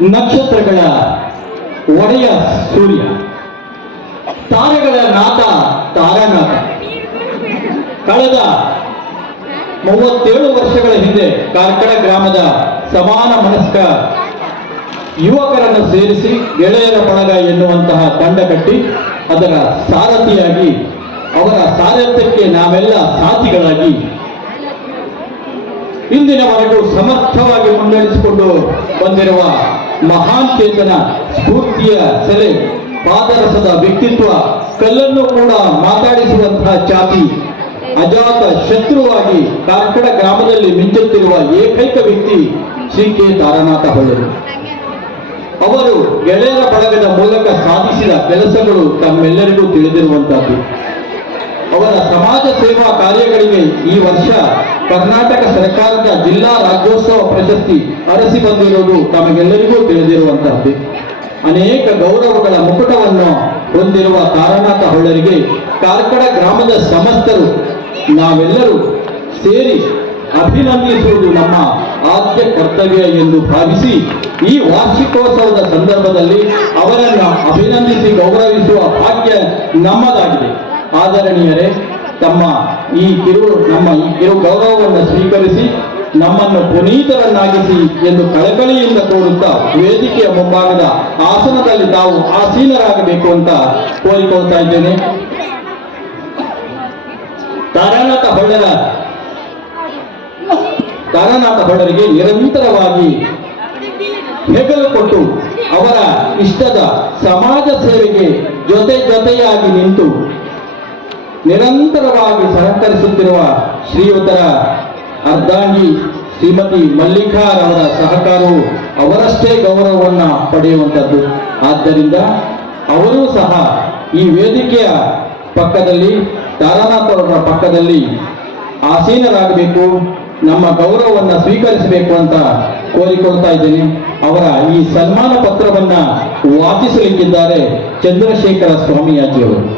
ನಕ್ಷತ್ರಗಳ ಒಡೆಯ ಸೂರ್ಯ. ತಾರೆಗಳ ನಾಥ, ತಾರಾನಾಥ. ಕಳೆದ ಮೂವತ್ತೇಳು ವರ್ಷಗಳ ಹಿಂದೆ ಕಾರ್ಕಳ ಗ್ರಾಮದ ಸಮಾನ ಮನಸ್ಕ ಯುವಕರನ್ನು ಸೇರಿಸಿ ಗೆಳೆಯರ ಬಳಗ ಎನ್ನುವಂತಹ ತಂಡ ಕಟ್ಟಿ ಅದರ ಸಾರಥಿಯಾಗಿ ಅವರ ಸಾರಥ್ಯಕ್ಕೆ ನಾವೆಲ್ಲ ಸಾಥಿಗಳಾಗಿ ಇಂದಿನವರೆಗೂ ಸಮರ್ಥವಾಗಿ ಮುನ್ನಡೆಸಿಕೊಂಡು ಬಂದಿರುವ ಮಹಾನ್ ಚೇತನ ಸ್ಫೂರ್ತಿಯ ಸೆಲೆ ಪಾದರಸದ ವ್ಯಕ್ತಿತ್ವ, ಕಲ್ಲನ್ನು ಕೂಡ ಮಾತಾಡಿಸುವಂತಹ ಚಾತಿ ಅಜಾತ ಶತ್ರುವಾಗಿ ಕಾರ್ಕಳ ಗ್ರಾಮದಲ್ಲಿ ಮಿಂಚುತ್ತಿರುವ ಏಕೈಕ ವ್ಯಕ್ತಿ ಶ್ರೀ ಕೆ. ತಾರನಾಥ ಹೊಳ್ಳರು. ಅವರು ಗೆಳೆಯರ ಬಳಗದ ಮೂಲಕ ಸಾಧಿಸಿದ ಕೆಲಸಗಳು ತಮ್ಮೆಲ್ಲರಿಗೂ ತಿಳಿದಿರುವಂತಹದ್ದು. ಅವರ ಸಮಾಜ ಸೇವಾ ಕಾರ್ಯಗಳಿಗೆ ಈ ವರ್ಷ ಕರ್ನಾಟಕ ಸರ್ಕಾರದ ಜಿಲ್ಲಾ ರಾಜ್ಯೋತ್ಸವ ಪ್ರಶಸ್ತಿ ಅರಸಿ ಬಂದಿರುವುದು ತಮಗೆಲ್ಲರಿಗೂ ತಿಳಿದಿರುವಂತಹದ್ದು. ಅನೇಕ ಗೌರವಗಳ ಮುಕುಟವನ್ನು ಹೊಂದಿರುವ ತಾರನಾಥ ಹೊಳ್ಳರಿಗೆ ಕಾರ್ಕಡ ಗ್ರಾಮದ ಸಮಸ್ತರು, ನಾವೆಲ್ಲರೂ ಸೇರಿ ಅಭಿನಂದಿಸುವುದು ನಮ್ಮ ಆದ್ಯ ಕರ್ತವ್ಯ ಎಂದು ಭಾವಿಸಿ ಈ ವಾರ್ಷಿಕೋತ್ಸವದ ಸಂದರ್ಭದಲ್ಲಿ ಅವರನ್ನು ಅಭಿನಂದಿಸಿ ಗೌರವಿಸುವ ಭಾಗ್ಯ ನಮ್ಮದಾಗಿದೆ. ಆದರಣೀಯರೇ, ತಮ್ಮ ಈ ಕಿರು, ನಮ್ಮ ಈ ಕಿರು ಗೌರವವನ್ನು ಸ್ವೀಕರಿಸಿ, ನಮ್ಮನ್ನು ಪುನೀತರನ್ನಾಗಿಸಿ ಎಂದು ಕಳಕಳಿಯಿಂದ ಕೋರುತ್ತಾ ವೇದಿಕೆಯ ಮುಂಭಾಗದ ಆಸನದಲ್ಲಿ ತಾವು ಆಸೀನರಾಗಬೇಕು ಅಂತ ಕೋರಿಕೊಳ್ತಾ ಇದ್ದೇನೆ. ತಾರಾನಾಥ ಹೊಳ್ಳರ, ತಾರಾನಾಥ ಹೊಳ್ಳರಿಗೆ ನಿರಂತರವಾಗಿ ಹೆಗಲು ಕೊಟ್ಟು ಅವರ ಇಷ್ಟದ ಸಮಾಜ ಸೇವೆಗೆ ಜೊತೆ ಜೊತೆಯಾಗಿ ನಿಂತು ನಿರಂತರವಾಗಿ ಸಹಕರಿಸುತ್ತಿರುವ ಶ್ರೀಯುತರ ಅರ್ಧಾಂಗಿ ಶ್ರೀಮತಿ ಮಲ್ಲಿಕಾರ್ ಅವರ ಸಹಕಾರವು ಅವರಷ್ಟೇ ಗೌರವವನ್ನು ಪಡೆಯುವಂಥದ್ದು. ಆದ್ದರಿಂದ ಅವರೂ ಸಹ ಈ ವೇದಿಕೆಯ ಪಕ್ಕದಲ್ಲಿ ತಾರಾನಾಥ್ ಅವರ ಪಕ್ಕದಲ್ಲಿ ಆಸೀನರಾಗಬೇಕು, ನಮ್ಮ ಗೌರವವನ್ನು ಸ್ವೀಕರಿಸಬೇಕು ಅಂತ ಕೋರಿಕೊಳ್ತಾ ಇದ್ದೇನೆ. ಅವರ ಈ ಸನ್ಮಾನ ಪತ್ರವನ್ನು ವಾಚಿಸಲಿಕ್ಕಿದ್ದಾರೆ ಚಂದ್ರಶೇಖರ ಸ್ವಾಮಿಯಾಜಿಯವರು.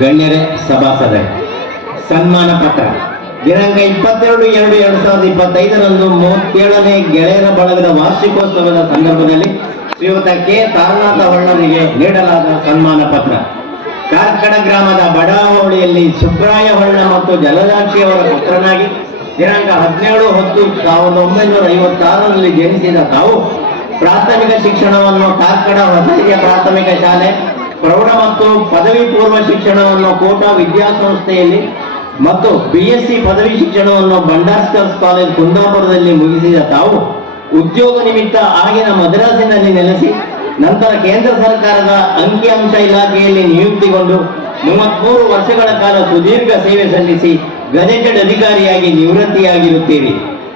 ಗಣ್ಯರೇ ಸಭಾಸದರೇ ಸನ್ಮಾನ ಪತ್ರ. ದಿನಾಂಕ ಇಪ್ಪತ್ತೆರಡು ಎರಡು ಎರಡು ಸಾವಿರದ ಇಪ್ಪತ್ತೈದರಂದು ಮೂವತ್ತೇಳನೇ ಗೆಳೆಯರ ಬಳಗದ ವಾರ್ಷಿಕೋತ್ಸವದ ಸಂದರ್ಭದಲ್ಲಿ ಶ್ರೀಯುತ ಕೆ. ತಾರನಾಥ ಹೊಳ್ಳರಿಗೆ ನೀಡಲಾದ ಸನ್ಮಾನ ಪತ್ರ. ಕಾರ್ಕಡ ಗ್ರಾಮದ ಬಡಾವಳಿಯಲ್ಲಿ ಸುಬ್ರಾಯ ಹೊಳ್ಳ ಮತ್ತು ಜಲದಾಕ್ಷಿ ಅವರ ಪುತ್ರನಾಗಿ ದಿನಾಂಕ ಹದಿನೇಳು ಹತ್ತು ಸಾವಿರದ ಒಂಬೈನೂರ ಐವತ್ತಾರರಲ್ಲಿ ಜನಿಸಿದ ತಾವು ಪ್ರಾಥಮಿಕ ಶಿಕ್ಷಣವನ್ನು ಕಾರ್ಕಡ ಹೊಸರಿಗೆ ಪ್ರಾಥಮಿಕ ಶಾಲೆ ಪ್ರೌಢ ಮತ್ತು ಪದವಿ ಪೂರ್ವ ಶಿಕ್ಷಣವನ್ನು ಕೋಟಾ ವಿದ್ಯಾಸಂಸ್ಥೆಯಲ್ಲಿ ಮತ್ತು ಬಿ ಎಸ್ ಸಿ ಪದವಿ ಶಿಕ್ಷಣವನ್ನು ಬಂಡಾಸ್ಕರ್ಸ್ ಕಾಲೇಜ್ ಕುಂದಾಪುರದಲ್ಲಿ ಮುಗಿಸಿದ ತಾವು ಉದ್ಯೋಗ ನಿಮಿತ್ತ ಆಗಿನ ಮದ್ರಾಸಿನಲ್ಲಿ ನೆಲೆಸಿ ನಂತರ ಕೇಂದ್ರ ಸರ್ಕಾರದ ಅಂಕಿಅಂಶ ಇಲಾಖೆಯಲ್ಲಿ ನಿಯುಕ್ತಿಗೊಂಡು ಮೂವತ್ಮೂರು ವರ್ಷಗಳ ಕಾಲ ಸುದೀರ್ಘ ಸೇವೆ ಸಲ್ಲಿಸಿ ಗಜೆಟೆಡ್ ಅಧಿಕಾರಿಯಾಗಿ ನಿವೃತ್ತಿಯಾಗಿರುತ್ತೀರಿ.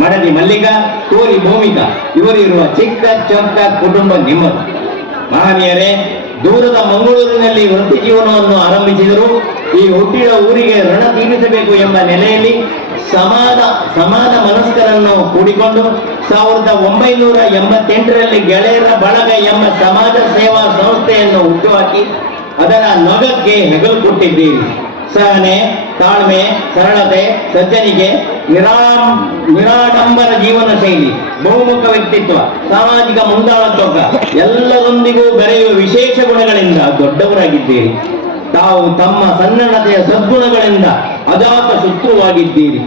ಮಡದಿ ಮಲ್ಲಿಕ ಕೋರಿ ಭೂಮಿಕ, ಇವರಿರುವ ಚಿಕ್ಕ ಚೊಕ್ಕ ಕುಟುಂಬ ನಿಮ್ಮದು. ಮಹನೀಯರೇ ದೂರದ ಮಂಗಳೂರಿನಲ್ಲಿ ವೃತ್ತಿ ಜೀವನವನ್ನು ಆರಂಭಿಸಿದರು. ಈ ಹುಟ್ಟಿದ ಊರಿಗೆ ಋಣ ತೀರಿಸಬೇಕು ಎಂಬ ನೆಲೆಯಲ್ಲಿ ಸಮಾನ ಸಮಾನ ಮನಸ್ಕರನ್ನು ಕೂಡಿಕೊಂಡು ಸಾವಿರದ ಒಂಬೈನೂರ ಎಂಬತ್ತೆಂಟರಲ್ಲಿ ಗೆಳೆಯರ ಬಳಗ ಎಂಬ ಸಮಾಜ ಸೇವಾ ಸಂಸ್ಥೆಯನ್ನು ಹುಟ್ಟುಹಾಕಿ ಅದರ ನಗಕ್ಕೆ ಹೆಗಲು ಕೊಟ್ಟಿದ್ದೀರಿ ಸಹನೆ ತಾಳ್ಮೆ, ಸರಳತೆ ಸಜ್ಜನಿಕೆ ನಿರಾಮ್, ನಿರಾಡಂಬರ ಜೀವನ ಶೈಲಿ. ಬಹುಮುಖ ವ್ಯಕ್ತಿತ್ವ, ಸಾಮಾಜಿಕ ಮುಂದಾಳತ್ವ ಎಲ್ಲರೊಂದಿಗೂ ಬೆರೆಯುವ ವಿಶೇಷ ಗುಣಗಳಿಂದ ದೊಡ್ಡವರಾಗಿದ್ದೀರಿ. ತಾವು ತಮ್ಮ ಸನ್ನಡತೆಯ ಸದ್ಗುಣಗಳಿಂದ ಅಜಾತ ಶತ್ರುವಾಗಿದ್ದೀರಿ.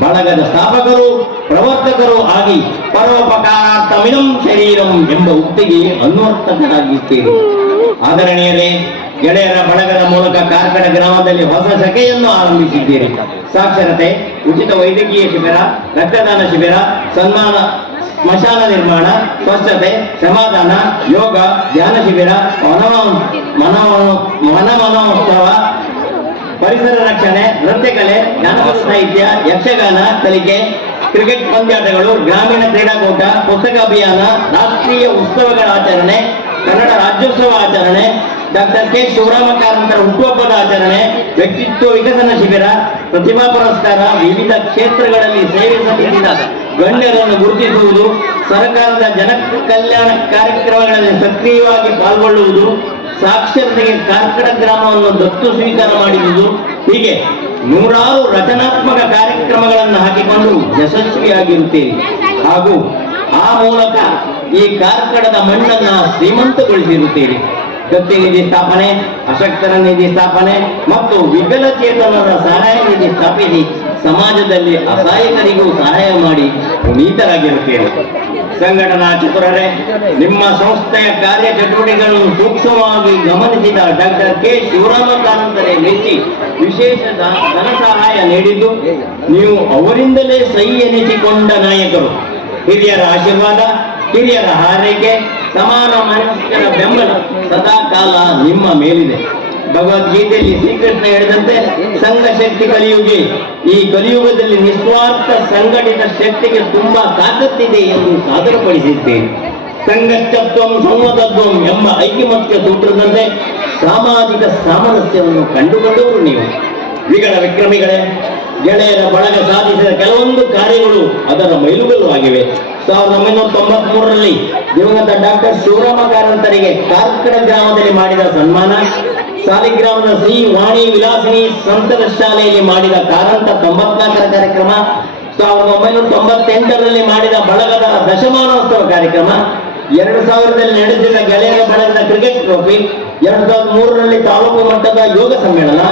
ಬಳಗದ ಸ್ಥಾಪಕರು, ಪ್ರವರ್ತಕರು ಆಗಿ ಪರೋಪಕಾರಾರ್ಥಮಿದಂ ಶರೀರಂ ಎಂಬ ಉಕ್ತಿಗೆ ಅನ್ವರ್ತಕರಾಗಿದ್ದೀರಿ ಆದರಣೀಯರೇ, ಗೆಳೆಯರ ಬಳಗದ ಮೂಲಕ ಕಾರ್ಕಳ ಗ್ರಾಮದಲ್ಲಿ ಹೊಸ ಸಖೆಯನ್ನು ಆರಂಭಿಸಿದ್ದೀರಿ. ಸಾಕ್ಷರತೆ, ಉಚಿತ ವೈದ್ಯಕೀಯ ಶಿಬಿರ, ರಕ್ತದಾನ ಶಿಬಿರ, ಸನ್ಮಾನ ಸ್ಮಶಾನ ನಿರ್ಮಾಣ, ಸ್ವಚ್ಛತೆ, ಸಮಾಧಾನ, ಯೋಗ, ಧ್ಯಾನ ಶಿಬಿರ ಮನೋ ಮನಮನೋತ್ಸವ ಪರಿಸರ ರಕ್ಷಣೆ, ನೃತ್ಯಕಲೆ ಜ್ಞಾನಪದ ಸಾಹಿತ್ಯ, ಯಕ್ಷಗಾನ, ಕಲಿಕೆ, ಕ್ರಿಕೆಟ್ ಪಂದ್ಯಾಟಗಳು, ಗ್ರಾಮೀಣ ಕ್ರೀಡಾಕೂಟ, ಪುಸ್ತಕ ಅಭಿಯಾನ, ರಾಷ್ಟ್ರೀಯ ಉತ್ಸವಗಳ ಆಚರಣೆ, ಕನ್ನಡ ರಾಜ್ಯೋತ್ಸವ ಆಚರಣೆ, ಡಾಕ್ಟರ್ ಕೆ. ಶಿವರಾಮ ಕಾರಂತರ ಹುಟ್ಟುಹಬ್ಬದ ಆಚರಣೆ, ವ್ಯಕ್ತಿತ್ವ ವಿಕಸನ ಶಿಬಿರ ಪ್ರತಿಭಾ ಪುರಸ್ಕಾರ, ವಿವಿಧ ಕ್ಷೇತ್ರಗಳಲ್ಲಿ ಸೇವೆ ಸಲ್ಲಿಸಿದ ಗಣ್ಯರನ್ನು ಗುರುತಿಸುವುದು ಸರ್ಕಾರದ ಜನ ಕಲ್ಯಾಣ ಕಾರ್ಯಕ್ರಮಗಳಲ್ಲಿ ಸಕ್ರಿಯವಾಗಿ ಪಾಲ್ಗೊಳ್ಳುವುದು, ಸಾಕ್ಷರತೆಗೆ ಕಾರ್ಕಡ ಗ್ರಾಮವನ್ನು ದತ್ತು ಸ್ವೀಕಾರ ಮಾಡಿರುವುದು, ಹೀಗೆ ನೂರಾರು ರಚನಾತ್ಮಕ ಕಾರ್ಯಕ್ರಮಗಳನ್ನು ಹಾಕಿಕೊಂಡು ಯಶಸ್ವಿಯಾಗಿರುತ್ತೇವೆ ಹಾಗೂ ಆ ಮೂಲಕ ಈ ಕಾರ್ಕಡದ ಮಣ್ಣನ್ನ ಶ್ರೀಮಂತಗೊಳಿಸಿರುತ್ತೀರಿ. ದತ್ತಿ ನಿಧಿ ಸ್ಥಾಪನೆ, ಅಶಕ್ತರ ನಿಧಿ ಸ್ಥಾಪನೆ ಮತ್ತು ವಿಕಲಚೇತನರ ಸಹಾಯ ನಿಧಿ ಸ್ಥಾಪಿಸಿ ಸಮಾಜದಲ್ಲಿ ಅಸಹಾಯಕರಿಗೂ ಸಹಾಯ ಮಾಡಿ ಪುನೀತರಾಗಿರುತ್ತೇನೆ ಸಂಘಟನಾ ಚತುರರೇ, ನಿಮ್ಮ ಸಂಸ್ಥೆಯ ಕಾರ್ಯ ಚಟುವಟಿಕೆಗಳನ್ನು ಸೂಕ್ಷ್ಮವಾಗಿ ಗಮನಿಸಿದ ಡಾಕ್ಟರ್ ಕೆ. ಶಿವರಾಮ ಕಾರಂತರೇ ಮೆಚ್ಚಿ ವಿಶೇಷ ಧನ ಸಹಾಯ ನೀಡಿದ್ದು, ನೀವು ಅವರಿಂದಲೇ ಸೈ ಎನಿಸಿಕೊಂಡ ನಾಯಕರು. ಹಿರಿಯರ ಆಶೀರ್ವಾದ, ಹಿರಿಯರ ಹಾರೈಕೆ, ಸಮಾನ ಮನಸ್ಸಿನ ಬೆಂಬಲ ಸದಾ ಕಾಲ ನಿಮ್ಮ ಮೇಲಿದೆ. ಭಗವದ್ಗೀತೆಯಲ್ಲಿ ಶ್ರೀಕೃಷ್ಣ ಹೇಳಿದಂತೆ, ಸಂಘ ಶಕ್ತಿ ಕಲಿಯುಗಿ ಈ ಕಲಿಯುಗದಲ್ಲಿ ನಿಸ್ವಾರ್ಥ ಸಂಘಟಿತ ಶಕ್ತಿಗೆ ತುಂಬಾ ತಾಕತ್ತಿದೆ ಎಂದು ಸಾಧನಪಡಿಸಿದ್ದೇನೆ ಸಂಘಟತ್ವಂ ಸಂವತತ್ವಂ ಎಂಬ ಐಕ್ಯಮತ್ಯ ಸೂತ್ರದಂತೆ ಸಾಮಾಜಿಕ ಸಾಮರಸ್ಯವನ್ನು ಕಂಡುಕೊಂಡವರು ನೀವು. ವಿಗಳ ವಿಕ್ರಮಿಗಳೇ, ಗೆಳೆಯರ ಬಳಗ ಸಾಧಿಸಿದ ಕೆಲವೊಂದು ಕಾರ್ಯಗಳು ಅದರ ಮೈಲುಗಲ್ಲು ಆಗಿವೆ. ಸಾವಿರದ ಒಂಬೈನೂರ ತೊಂಬತ್ ಮೂರರಲ್ಲಿ ದಿವಂಗತ ಡಾಕ್ಟರ್ ಶಿವರಾಮ ಕಾರಂತರಿಗೆ ಕಾರ್ಕಳ ಗ್ರಾಮದಲ್ಲಿ ಮಾಡಿದ ಸನ್ಮಾನ. ಸಾಲಿಗ್ರಾಮದ ಶ್ರೀ ವಾಣಿ ವಿಲಾಸಿನಿ ಸಂತರ ಶಾಲೆಯಲ್ಲಿ ಮಾಡಿದ ಕಾರಂತ ತೊಂಬತ್ನಾಲ್ಕರ ಕಾರ್ಯಕ್ರಮ, ಸಾವಿರದ ಒಂಬೈನೂರ ತೊಂಬತ್ತೆಂಟರಲ್ಲಿ ಮಾಡಿದ ಬಳಗದ ದಶಮಾನೋತ್ಸವ ಕಾರ್ಯಕ್ರಮ, ಎರಡು ಸಾವಿರದಲ್ಲಿ ನಡೆಸಿದ ಗೆಳೆಯರ ಬಳಗದ ಕ್ರಿಕೆಟ್ ಟ್ರೋಫಿ, ಎರಡು ಸಾವಿರದ ಮೂರರಲ್ಲಿ ತಾಲೂಕು ಮಟ್ಟದ ಯೋಗ ಸಮ್ಮೇಳನ,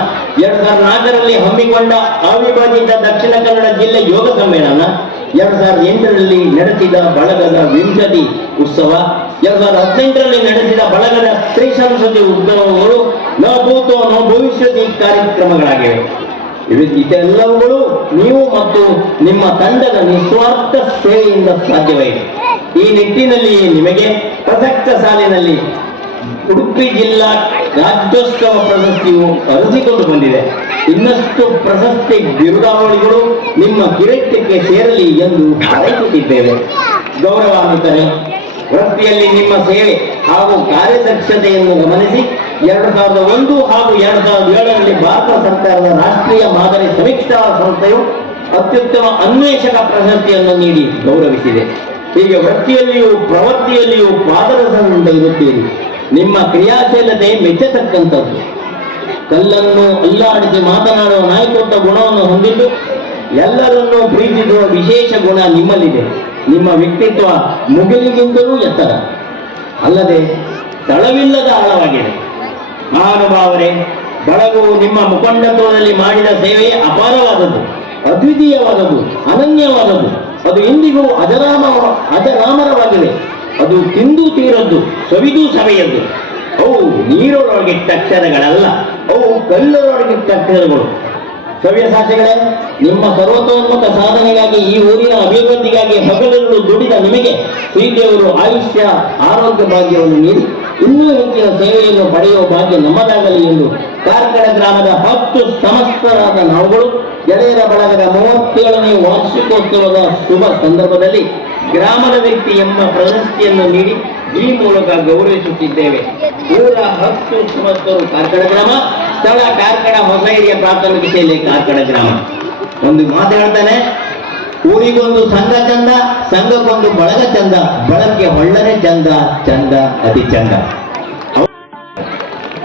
ಎರಡು ಸಾವಿರದ ನಾಲ್ಕರಲ್ಲಿ ಹಮ್ಮಿಕೊಂಡ ಅವಿಭಾಜಿತ ದಕ್ಷಿಣ ಕನ್ನಡ ಜಿಲ್ಲೆ ಯೋಗ ಸಮ್ಮೇಳನ, ಎರಡು ಸಾವಿರದ ಎಂಟರಲ್ಲಿ ನಡೆಸಿದ ಬಳಗದ ವಿಂಶತಿ ಉತ್ಸವ ಎರಡು ಸಾವಿರದ ಹದಿನೆಂಟರಲ್ಲಿ ನಡೆಸಿದ ಬಳಗದ ತ್ರಿಸಂಸ್ಕೃತಿ ಉದ್ಯಮಗಳು ನ ಭೂತೋ ನ ಭವಿಷ್ಯತಿ ಕಾರ್ಯಕ್ರಮಗಳಾಗಿವೆ. ಇದೆಲ್ಲವುಗಳು ನೀವು ಮತ್ತು ನಿಮ್ಮ ತಂಡದ ನಿಸ್ವಾರ್ಥ ಸೇವೆಯಿಂದ ಸಾಧ್ಯವಾಯಿತು ಈ ನಿಟ್ಟಿನಲ್ಲಿ ನಿಮಗೆ ಪ್ರಸಕ್ತ ಸಾಲಿನಲ್ಲಿ ಉಡುಪಿ ಜಿಲ್ಲಾ ರಾಜ್ಯೋತ್ಸವ ಪ್ರಶಸ್ತಿಯು ಅರಸಿಕೊಂಡು ಬಂದಿದೆ. ಇನ್ನಷ್ಟು ಪ್ರಶಸ್ತಿ ಬಿರುದಾವಳಿಗಳು ನಿಮ್ಮ ಕಿರೀಟಕ್ಕೆ ಸೇರಲಿ ಎಂದು ಹಾರೈಸುತ್ತಿದ್ದೇವೆ. ಗೌರವಾನ್ವಿತರೆ ವೃತ್ತಿಯಲ್ಲಿ ನಿಮ್ಮ ಸೇವೆ ಹಾಗೂ ಕಾರ್ಯದಕ್ಷತೆಯನ್ನು ಗಮನಿಸಿ, ಎರಡು ಸಾವಿರದ ಒಂದು ಹಾಗೂ ಎರಡು ಸಾವಿರದ ಏಳರಲ್ಲಿ ಭಾರತ ಸರ್ಕಾರದ ರಾಷ್ಟ್ರೀಯ ಮಾದರಿ ಸಮೀಕ್ಷಾ ಸಂಸ್ಥೆಯು ಅತ್ಯುತ್ತಮ ಅನ್ವೇಷಕ ಪ್ರಶಸ್ತಿಯನ್ನು ನೀಡಿ ಗೌರವಿಸಿದೆ. ಹೀಗೆ ವೃತ್ತಿಯಲ್ಲಿಯೂ ಪ್ರವೃತ್ತಿಯಲ್ಲಿಯೂ ಪಾದರಸದಿಂದ ಇರುತ್ತೀರಿ. ನಿಮ್ಮ ಕ್ರಿಯಾಶೀಲತೆ ಮೆಚ್ಚತಕ್ಕಂಥದ್ದು. ಕಲ್ಲನ್ನು ಅಲ್ಲಾಡಿಸಿ ಮಾತನಾಡುವ ನಾಯಕತ್ವ ಗುಣವನ್ನು ಹೊಂದಿದ್ದು, ಎಲ್ಲರನ್ನೂ ಪ್ರೀತಿಸುವ ವಿಶೇಷ ಗುಣ ನಿಮ್ಮಲ್ಲಿದೆ. ನಿಮ್ಮ ವ್ಯಕ್ತಿತ್ವ ಮುಗಿಲಿಗಿಂತಲೂ ಎತ್ತರ. ಅಲ್ಲದೆ ತಳವಿಲ್ಲದ ಆಳವಾಗಿದೆ. ಮಹಾನುಭಾವರೇ ಬಳಗು ನಿಮ್ಮ ಮುಖಂಡತ್ವದಲ್ಲಿ ಮಾಡಿದ ಸೇವೆ ಅಪಾರವಾದದ್ದು. ಅದ್ವಿತೀಯವಾದದ್ದು, ಅನನ್ಯವಾದದ್ದು. ಅದು ಇಂದಿಗೂ ಅಜರಾಮ ಅಜರಾಮರವಾಗಿದೆ. ಅದು ತಿಂದು ತೀರದ್ದು, ಸವಿದು ಸವೆಯದ್ದು. ಅವು ನೀರೊಳಗಿಟ್ಟ ಅಕ್ಷರಗಳಲ್ಲ, ಅವು ಕಲ್ಲರೊಳಗಿಟ್ಟ ಅಕ್ಷರಗಳು. ಸಾಕ್ಷಿಗಳೇ, ನಿಮ್ಮ ಸರ್ವತೋನ್ಮುಖ ಸಾಧನೆಗಾಗಿ ಈ ಊರಿನ ಅಭಿವೃದ್ಧಿಗಾಗಿ ಹಗಲಿರುಳು ದುಡಿದ ನಿಮಗೆ. ಶ್ರೀದೇವರು ಆಯುಷ್ಯ, ಆರೋಗ್ಯ ಭಾಗ್ಯವನ್ನು ನೀಡಿ, ಇನ್ನೂ ಹೆಚ್ಚಿನ ಸೇವೆಯನ್ನು ಪಡೆಯುವ ಭಾಗ್ಯ ನಮ್ಮದಾಗಲಿ ಎಂದು ಕಾರ್ಕಳ ಗ್ರಾಮದ ಹತ್ತು ಸಮಸ್ತರಾದ ನಾವುಗಳು ಗೆಳೆಯರ ಬಳಗದ ಮೂವತ್ತೇಳನೇ ವಾರ್ಷಿಕೋತ್ಸವದ ಶುಭ ಸಂದರ್ಭದಲ್ಲಿ ಗ್ರಾಮದ ವ್ಯಕ್ತಿ ಎಂಬ ಪ್ರಶಸ್ತಿಯನ್ನು ನೀಡಿ ಈ ಮೂಲಕ ಗೌರವಿಸುತ್ತಿದ್ದೇವೆ. ಊರ ಹತ್ತು ಸಮಸ್ತರು ಕಾರ್ಕಳ ಗ್ರಾಮ, ಸ್ಥಳ ಕಾರ್ಕಳ ಹೊಸ ಹಿರಿಯ ಪ್ರಾಥಮಿಕ ಶಾಲೆ ಕಾರ್ಕಳ ಗ್ರಾಮ. ಒಂದು ಮಾತು ಹೇಳ್ತಾನೆ. ಊರಿಗೊಂದು ಸಂಘ ಚಂದ, ಸಂಘಕ್ಕೊಂದು ಬಳಗ ಚಂದ ಬಳಕೆ ಒಳ್ಳನೆ ಚಂದ ಚಂದ, ಅತಿ ಚಂದ.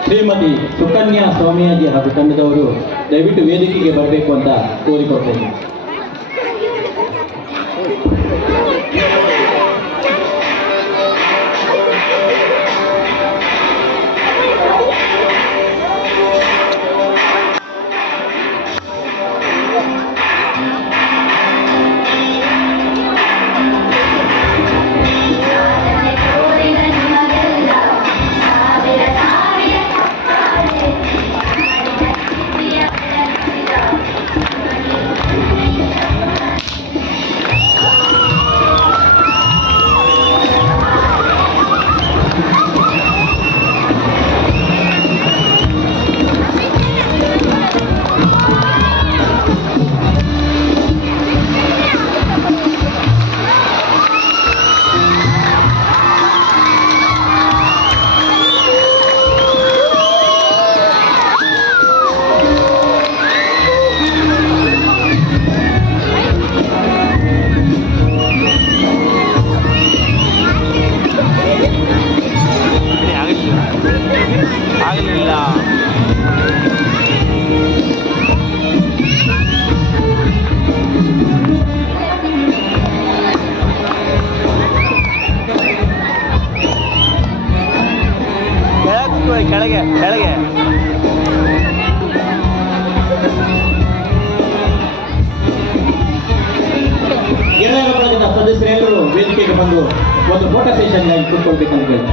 ಶ್ರೀಮತಿ ಸುಕನ್ಯಾ ಸ್ವಾಮಿಯಾಜಿ ಹಾಗೂ ತಂಡದವರು ದಯವಿಟ್ಟು ವೇದಿಕೆಗೆ ಬರಬೇಕು ಅಂತ ಕೋರಿಕೊಳ್ತೇನೆ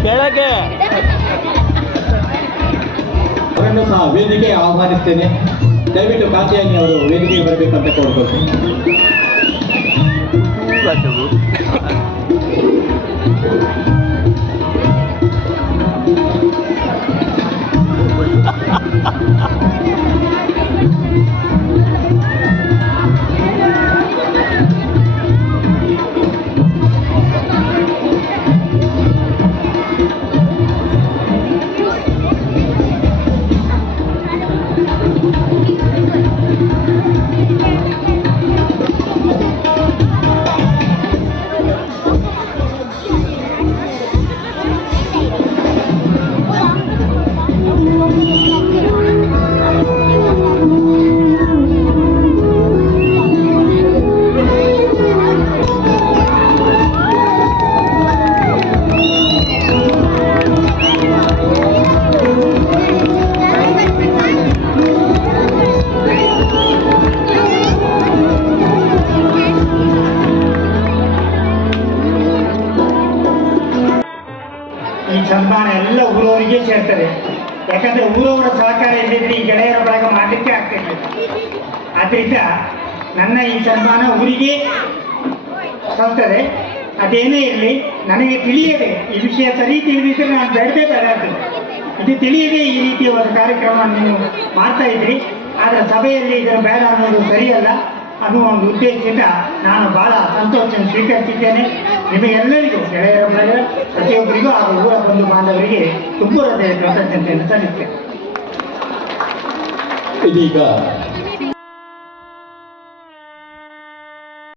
ಕೆಳಗೆ. ಅವರನ್ನು ಸಹ ವೇದಿಕೆ ಆಹ್ವಾನಿಸ್ತೇನೆ. ದಯವಿಟ್ಟು ಕಾಂತಿಯಾನಿ ಅವರು ವೇದಿಕೆಗೆ ಬರಬೇಕಂತ ಕೋರ್ಕೊಳ್ತೇನೆ ಸೇರ್ತದೆ ಯಾಕಂದ್ರೆ ಊರವರ ಸಹಕಾರ ಇಲ್ಲದಿದ್ರೆ ಈ ಗೆಳೆಯರ ಬಳಗ ಮಾಡಲಿಕ್ಕೆ ಆಗ್ತಿರ್ಲಿಲ್ಲ ಆದ್ರಿಂದ ನನ್ನ ಈ ಸನ್ಮಾನ ಊರಿಗೆ ಸಲ್ತದೆ. ಅದೇನೇ ಇರಲಿ, ನನಗೆ ತಿಳಿಯದೆ ಈ ವಿಷಯ ಸರಿ ತಿಳಿದಿದ್ರೆ ನಾನು ಬೇಡದೇ ಬೇಡಾಗ್ತದೆ ಇದು ತಿಳಿಯದೆ ಈ ರೀತಿಯ ಒಂದು ಕಾರ್ಯಕ್ರಮವನ್ನು ನೀವು ಮಾಡ್ತಾ ಇದ್ರಿ. ಆದರೆ ಸಭೆಯಲ್ಲಿ ಇದರ ಬೇಡ ಅನ್ನೋದು ಸರಿಯಲ್ಲ. ಅನ್ನುವ ಒಂದು ಉದ್ದೇಶದಿಂದ ನಾನು ಬಹಳ ಸಂತೋಷವನ್ನು ಸ್ವೀಕರಿಸಿದ್ದೇನೆ. ನಿಮಗೆಲ್ಲರಿಗೂ ಗೆಳೆಯರ ಮೇಲೆ ಪ್ರತಿಯೊಬ್ಬರಿಗೂ ಹಾಗೂ ಊರ ಬಂಧು ಬಾಂಧವರಿಗೆ ತುಂಬ ಹೃದಯ ಕೃತಜ್ಞತೆಯನ್ನು ಸಲ್ಲಿಸ್ತೇನೆ. ಇದೀಗ